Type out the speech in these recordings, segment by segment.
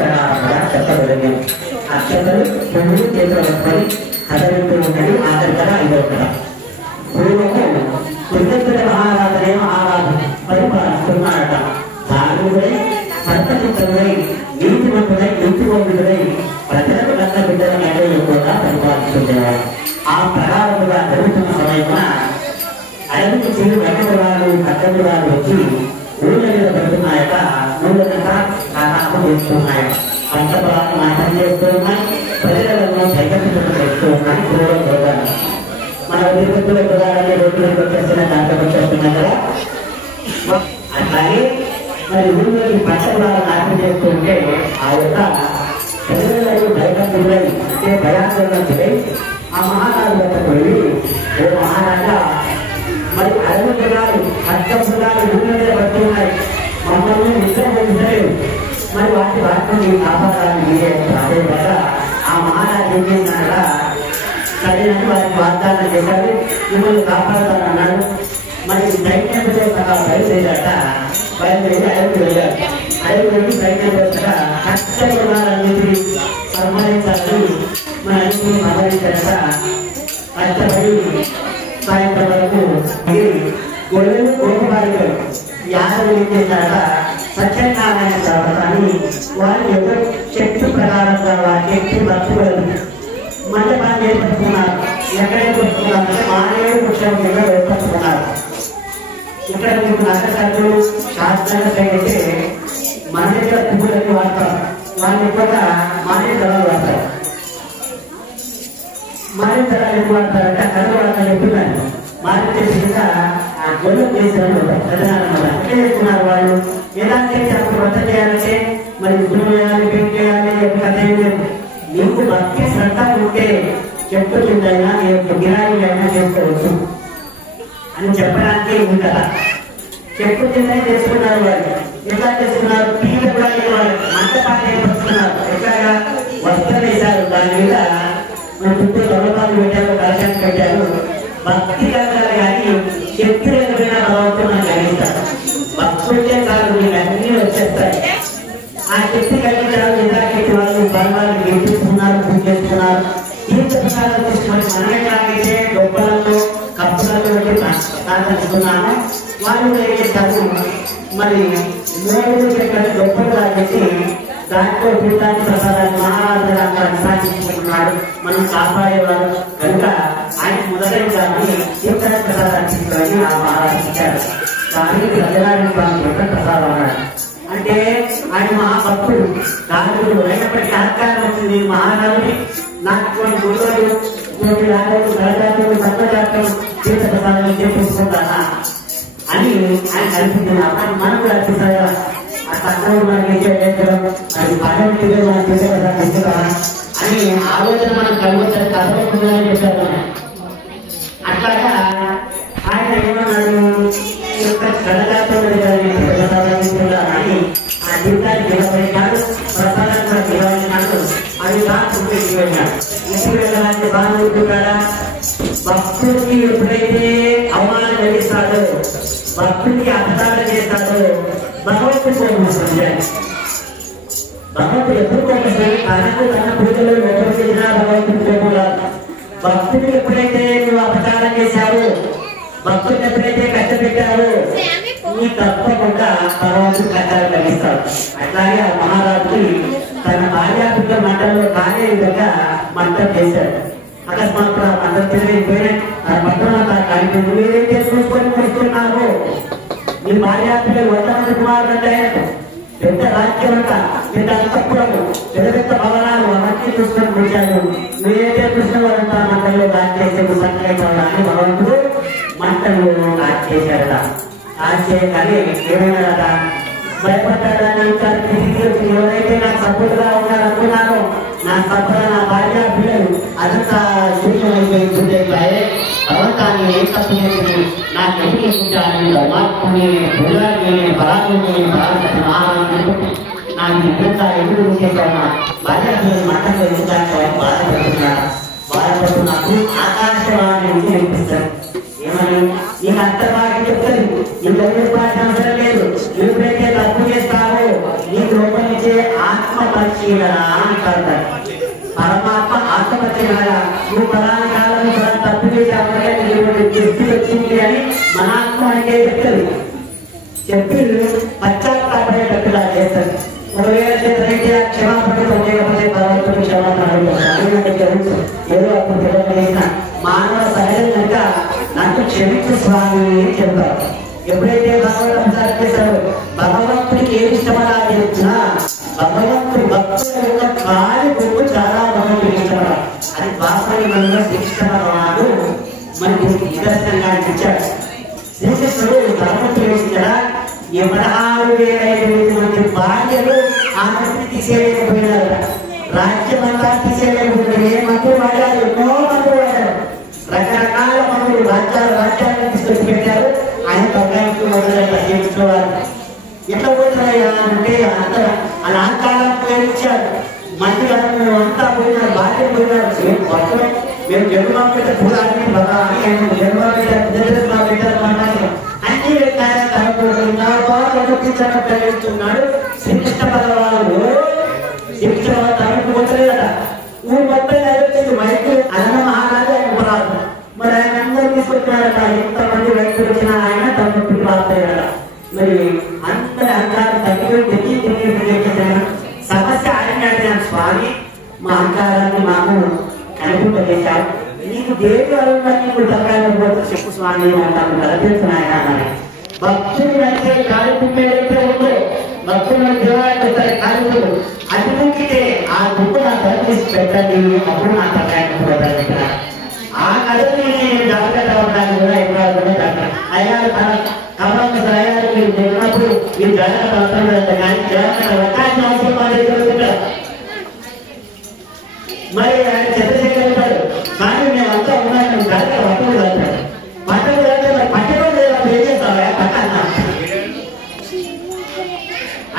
ప్రకారంగా చెప్పబడింది. అక్షతలు పువ్వులు చేతులు పట్టుకొని కదలిస్తూ ఉన్నది. ఆఖరి కథ ఇదో కథ. పూర్వము కృతజ్ఞత మహారాజునే మహారాజు పరిపాలిస్తున్నాడట. ధార్మికుడై సంతచిత్తుడై నీతిమంతుడై నీతివంతుడై ప్రజలకు కన్న బిడ్డల కంటే ఎక్కువగా పరిపాలిస్తుండేవాడు. ఆ ప్రకారముగా జరుగుతున్న సమయమున అడవికి చెల్లి వెంకటరాలు కట్టెరాలు వచ్చి ఊళ్ళ మీద పడుతున్నాయట. ఊళ్ళంతా కాకాపు చేస్తున్నాయట. పంట పొలాలు నాశనం చేస్తూ ఉన్నాయి. ప్రజలను సైకర్యం చేస్తూ ఉన్నాయి. క్రూరం రోగాలు మన తిరుపతిలో ప్రధానంగా రోడ్లకు వచ్చేస్తున్న దాంట్లో వచ్చేస్తున్నాయి కదా. అట్లాగే మరి ఊళ్ళోకి పంట పొలాలు నాశనం చేస్తూ ఉంటే ఆ యొక్క ప్రజలను భయకంతులై అంటే భయాందోళనకులై ఆ మహారాజు వద్దకు వెళ్ళి, ఓ మహారాజా, మరి అడవి జనాలు కష్టపురాలు ఊళ్ళ మీద పడుతున్నాయి, మమ్మల్ని నిద్రపోలేదు, మరి వాటిని కాపాడాలని మీరే అదే వల్ల ఆ మహారాజు ఏం చేసినారా, సరైన వారికి వాగ్దానం చేశారు, మిమ్మల్ని కాపాడుతానన్నాడు. మరి సైన్యంతో సహా బయలుదేరాట. బయలుదేరి అడవికి వెళ్ళారు. అడవికి వెళ్ళి సైన్యంతో సహా కష్టపడాలనేది సంహరించాలని మన అన్ని సంహరించాక కష్టపడి సాయంత్రం వరకు గొడవలు కోపబారిగా యాదవులు ఏం చేశారట, సత్యనారాయణ పర్వతాన్ని వారి యొక్క శక్తి ప్రకారంగా వారి శక్తి బతుకులు మండపాన్ని ఏర్పరుచుకున్నారు. ఎక్కడైతే వస్తున్నారంటే మానేడు వృక్షం కింద ఏర్పరుచుకున్నారు. ఇక్కడ మీకు నష్టకర్తలు శాస్త్రంగా అయితే మన దగ్గర పువ్వులన్నీ వాడతారు. వాళ్ళని ఎక్కువగా మానే ధరలు వాడతారు. మానే ధరలు ఎక్కువ వాడతారంటే కథలు వాడతారు. చెప్తున్నాను మానే చేసిగా ఆ గొల్లు చేసినప్పుడు ఎట్లా చేసుకున్నారు వాళ్ళు. ఎలాంటి అప్పుడు వంట చేయాలంటే మరి ఉద్యోగం చేయాలి, పెళ్లి చేయాలి, కథ ఏం లేదు. నీకు భక్తి శ్రద్ధ ఉంటే చెట్టు కిందైనా గిరాయి అయినా చేసుకోవచ్చు అని చెప్పడానికి ఉంది కదా. చెట్టు కింద చేసుకున్నారు వాళ్ళు. ఎట్లా చేసుకున్నారు? పీట కూడా వాళ్ళు మంటపాన్ని ఏర్పరుచుకున్నారు. ఎక్కడగా వస్త్రం వేశారు. దాని మీద మన చుట్టూ దొరపాలు పెట్టారు, కలశాన్ని పెట్టారు. భక్తి కలగాలి కానీ శక్తి లేకపోయినా భగవంతుడు మనకు కలిగిస్తాడు. భక్తులే కాదు, మీకు అన్ని వచ్చేస్తాయి. ఆ శక్తి కలిగించారు. నిజాశక్తి వాళ్ళు బలవాళ్ళు గెలిపిస్తున్నారు, పూజ చేస్తున్నారు. ఈ ప్రకారం తీసుకొని మనమే లాగైతే గొప్పలతో కప్పులతో ప్రార్థిస్తున్నాము. వాళ్ళు ఏం చేస్తారు, మరి మూడు చెట్లని గొప్పలు లాగేసి దాంట్లో పీఠాన్ని ప్రసాదాన్ని మహారాజు అక్కడ సాధించుకుంటున్నాడు. మనం కాపాడేవాడు కనుక ఆయన మొదలైన దాన్ని తీర్థ ప్రసాదాన్ని తీసుకొని ఆ మహారాజు ఇచ్చారు. దానికి ప్రజలాడి స్వామి యొక్క ప్రసాదం అన్నాడు. అంటే ఆయన మహాభక్తుడు రాజుడు అయినప్పటికీ అహంకారం వచ్చింది. మహారాజుని నాకు కొన్ని గురువులు రాజులు గణజాతులు సత్వజాతం తీర్థ ప్రసాదాన్ని చేపించుకుంటానా అని ఆయన కల్పించిన మనకు అర్పిస్తాయా ఆ తక్కువ మనకి ఇచ్చేయడం అది పదవి మనం తీర్థ ప్రసాదం ఇస్తున్నారా అని ఆలోచన మనం కలుగుతారు. కథకుందని చెప్పారు. అట్లాగా ఆయన ఏమన్నాడు, అని ఆ జీవితాన్ని నిలబడినాడు. ప్రసాదం కూడా నిలబడినాడు. అది బాగా ఇంటికి వెళ్ళాలంటే బాగా ఉంటున్నాడా. భక్తుడికి ఎప్పుడైతే అవమానం కలిగిస్తాడో, భక్తుడికి అపచారం చేస్తాడో భగవంతుడు కోరుకుంటుంది. భగవంతుడు ఎప్పుడు కోరుకుంటుంది? తనకు తన పూజలు ఎవరు చేసినా భగవంతుడు కోరుకోవాలి. భక్తుడికి ఎప్పుడైతే నువ్వు అపచారం చేశావు, భక్తుడిని ఎప్పుడైతే కష్టపెట్టారో ఈ తప్పకుండా భగవంతుడు కష్టాలు కలిగిస్తాడు. అట్లాగే ఆ మహారాజుకి తన భార్యాపిల్ల మంటల్లో కానే విధంగా మంటలు చేశాడు. అకస్మాత్తుగా ఆ మంటలు తిరిగిపోయినాయి. ఆ మంటలో కాలిపోయి మీరేం చేసుకొని వస్తున్నావు? నీ భార్యాపిల్లలు 100 మంది కుమారులు అంటే పెద్ద రాజ్యం అంట, పెద్ద అంతఃపురము, పెద్ద పెద్ద భవనాలు అవన్నీ చూసుకొని కూర్చాడు. మీరైతే చూసిన వాళ్ళంతా మంటల్లో దాచేసే సంకల్పాలని భగవంతుడు మంటలు దాచేశారట. దాచేయగానే ఏమైనా భయపడ్డాడని ఎవరైతే నాకు సపోర్ట్గా ఉన్నారనుకున్నారో నా సపోర్ట్ నా భార్య పిల్లలు అదంతా శూన్యమైపోయి భగవంతాన్ని ఏం తప్పు చేసింది నాకు ఎదుర్కొంటానని పరమాత్మని పరాత్మని నాకు నిజంగా ఎదురు చేశాను. భార్య పిల్లలు మంటలు ఎదుగుతాను బాధపడుతున్నప్పుడు ఆకాశవాణి నుంచి వినిపిస్తాడు. ఏమని నీకు అంత బాగా చెప్తాను, నీకు అవసరం లేదు. ఎప్పుడైతే తప్పు చేస్తావో నీ లోపల నుంచే ఆత్మ చెప్తుంది, చెప్పి పశ్చాత్తాపడేటట్టుగా చేస్తారు. ఒకవేళ చేతనైతే క్షమాపణ లేకపోతే భగవంతుడు క్షమాపణ అడుగుతారు. ఏదో అప్పుడు తెలియజేసిన మానవ సహజం కనుక నాకు క్షమించు స్వామి అని చెబుతారు. ఎప్పుడైతే భగవంతుడు చేశారో భగవంతుడికి ఏమి ఇష్టమని చెప్తున్నా భగవంతుడు భక్తుల యొక్క కాలి గురువు చాలా భగవంతుడికి ఇష్టపడాలి. అది వాస్తవంగా శ్రీకృష్ణ భగవానుడు మనకి నిదర్శనంగా ఇచ్చాడు. శ్రీకృష్ణుడు భగవంతుడు వేసిన 16,500 మంది భార్యలు ఆమెను తీసేయలేకపోయినారు. రాజ్యమంతా తీసేయలేకపోయినారు. ఏ మంత్రులు వాడారు, ఎన్నో మంత్రులు వాడారు, రకరకాల మంత్రులు రాజ్యాలను తీసుకొచ్చి పెట్టారు. ఆయన తొంభైకి మొదలైన తీర్చుకోవాలి. ఎట్లా పోతున్నాయా అంటే అంత అలంకారం పేర్చారు. మంత్రులు అంతా పోయినారు, భార్యలు పోయినారు. మేము జన్మపెట్ట పూరాన్ని అన్ని ప్రయత్నిస్తున్నాడు శ్రీకృష్ణ భగవానుడు. శ్రీకృష్ణ తనకు పోతలేదట, ఊరు మొత్తం వచ్చింది మైకు అన్న మహారాజు ఆయన ఉపరాజు. మరి ఆయన అందరూ తీసుకొచ్చారట. ఎంతమంది వ్యక్తులు వచ్చినా ఆయన తనకు పాల్పోయాడ. మరి అందరి అహంకారం తగ్గి సమస్య ఆయన అడిగాను, స్వామి మా అహంకారాన్ని మాకు కనిపింపజేశారు, నీకు దేవి అరుణాన్ని ఇప్పుడు తగ్గకపోతే చెప్పు స్వామి అంటాను కదా తెలుసున్నాయన అన్నాడు. భక్తుడు అంటే కాలుకుంటే ఏదైతే ఉందో భక్తులు దేవాలయ కాలుకులు అది ముక్కితే ఆ గుప్పు నా తగ్గిసి పెట్టండి, అప్పుడు నా తగ్గ ఆ కథని నేను జాగ్రత్త అవడానికి కూడా ఎప్పుడు అయ్యారు అయ్యారు మీరు జరిగినప్పుడు మీరు జాగ్రత్త అవసరం లేదు. కానీ జాగ్రత్త అవకాశం అవసరం మరి ఆయన చంద్రశేఖర్ ఉంటాడు. కానీ మేమంతా ఉన్నాను జాగ్రత్త పట్టలు వెళ్తాడు. పట్టలు వెళ్తే మరి పట్టలో ఏం చేస్తావా పట్ట అన్నా.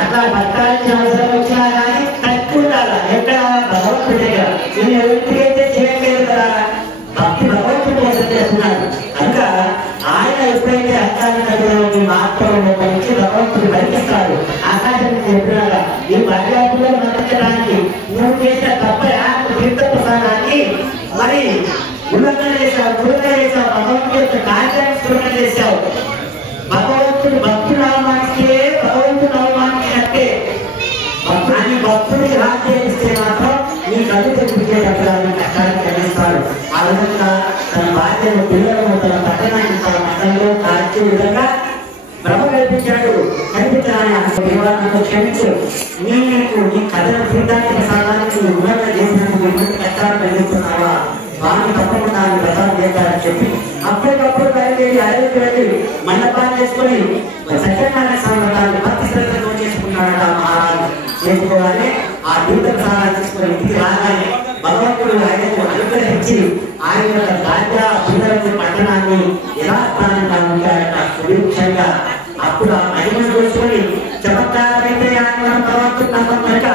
అట్లా పట్టాల్సిన అవసరం వచ్చినా కానీ కట్టుకుంటారా ఎక్కడ భగవంతుడి దగ్గర. నేను ఎవరికైతే చేయలేదు కదా, భక్తి భగవంతుడి కోసం చేస్తున్నాడు కనుక ఆయన ఎప్పుడైతే అర్థాన్ని మాత్రం నుంచి భగవంతుడు బతికిస్తాడు. ఆకాశాన్ని చెప్పినారా ఈ భార్యాపులను మరణించడానికి నువ్వు చేసిన తప్పయా తీర్థప్రసాదాన్ని మరి ఉల్లంఘన చేశావు, దుర్గ చేశావు, భగవంతుడి యొక్క కార్యాన్ని దుర్గ చేశావు. భగవంతుడు భక్తులు అవమానిస్తే భగవంతుడు అవమానించినట్టే. అని భక్తుడికి రాజ్యాన్నిస్తే మాత్రం నీ కళ్ళు తెప్పించేటప్పుడు కష్టాన్ని కలిగిస్తాడు. ఆ విధంగా తన బాధ్యతను పిల్లలను తన పట్టణాన్ని తన మతంలో కార్చే విధంగా భ్రమ కల్పించాడు. కల్పించడానికి క్షమించు, నీకు నీ కథను తీర్థానికి ప్రసాదానికి ఉల్లంఘన చేసినందుకు ఎటువంటి కష్టాలు కలిగిస్తున్నావా వారిని తప్పకుండా ప్రసాదం చేస్తారని చెప్పి అప్పటికప్పుడు బయలుదేరి అడవికి వెళ్ళి మండపాన్ని చేసుకుని సత్యనారాయణ స్వామి వ్రతాన్ని భక్తి శ్రద్ధతో చేసుకున్నాడట మహారాజు. చేసుకోవాలి ఆ తీర్థ ప్రసాదాన్ని తీసుకుని ఇంటికి రాగానే భగవంతుడు ఆయనకు అనుగ్రహించి ఆయన రాజ్య సుందరమైన పట్టణాన్ని యథాస్థానంగా ఉంటాడట సుభిక్షంగా. అప్పుడు ఆ మహిమను చూసుకొని చమత్కారమైతే ఆయన భగవంతుడు నమ్మకం కనుక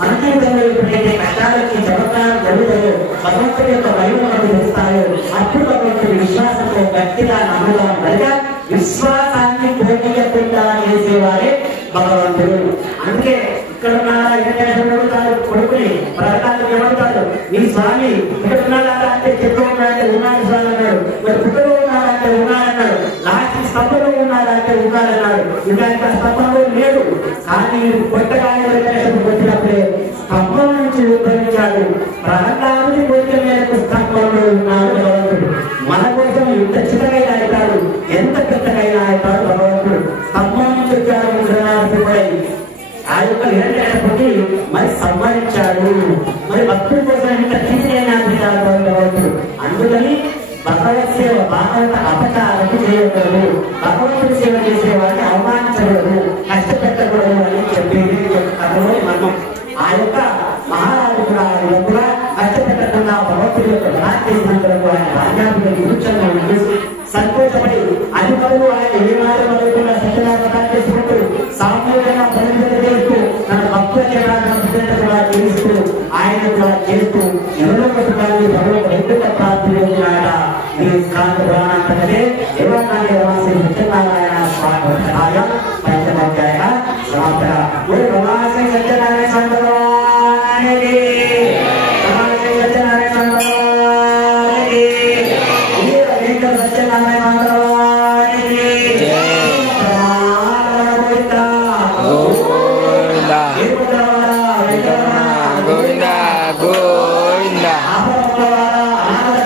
మన జీవితంలో ఎప్పుడైతే కష్టాలకి చమత్కారం జరుగుతాయో భగవంతుడి యొక్క మహిమను తెలుస్తాయో అప్పుడు భగవంతుడి విశ్వాసంతో గట్టిగా నమ్మకం కనుక విశ్వాసాన్ని పోనీయకుండా చేసేవారే భగవంతుడు. అందుకే ఇక్కడ ఉన్నాడు కొడుకుని ప్రకటాలు ఏమంటాడు, నీ స్వామి ఇక్కడ ఉన్నాడా అంటే చెప్పు ఉన్నాడంటే ఉన్నాడు స్వామి అన్నాడు. మరి పుట్టలో ఉన్నాడంటే ఉన్నాడన్నాడు. లాస్ట్ స్తంభంలో ఉన్నాడంటే ఉన్నాడన్నాడు. ఇంకా స్తంభంలో లేడు. కానీ కొత్తగా వచ్చినప్పుడే స్తంభం నుంచి ఉద్భవించాడు. ప్రహ్లాదుని కోరిక మేరకు స్తంభంలో ఉన్నాడు భగవంతుడు. మన కోసం ఇంత చిన్నగైనా అవుతాడు, ఎంత పెద్దగైనా అవుతాడు భగవంతుడు. స్తంభం నుంచి వచ్చాడు ఆ యొక్క నిరంతరపతి మరి సంహరించాడు. మరి భక్తుల కోసం ఇంత తీసినైనా భగవంతుడు. అందుకని భగవత్ సేవ భాగవత అపచారం చేయకూడదు, భగవంతుడి సేవ చేసే వారిని అవమానించకూడదు, కష్టపెట్టకూడదు అని చెప్పేది కథలో మర్మం. ఆ యొక్క మహారాజు కూడా కష్టపెట్టకుండా భగవంతుడి యొక్క ధనాన్ని చేసినందుకు ఆయన రాజ్యాన్ని కూర్చొని చూసి సంతోషపడి అధికారులు ఆయన ఏ మాట వరకుండా సత్యనారాయణ చేసుకుంటూ సామూహికంగా పరిమితులు చేస్తూ తన భక్తుల కూడా చేస్తూ ఆయన కూడా చేస్తూ ఎవరో కుటుంబాన్ని భగవంతుడు ఎందుకు ప్రార్థించాడ. ఈ స్కాంత పురాణాంతరే దేవాలయ సత్యనారాయణ స్వామి పంచమాధ్యాయ సమాప్త. సత్యనారాయణ స్వామి సత్యనారాయణ స్వామి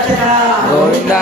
రక్షక గోవిందా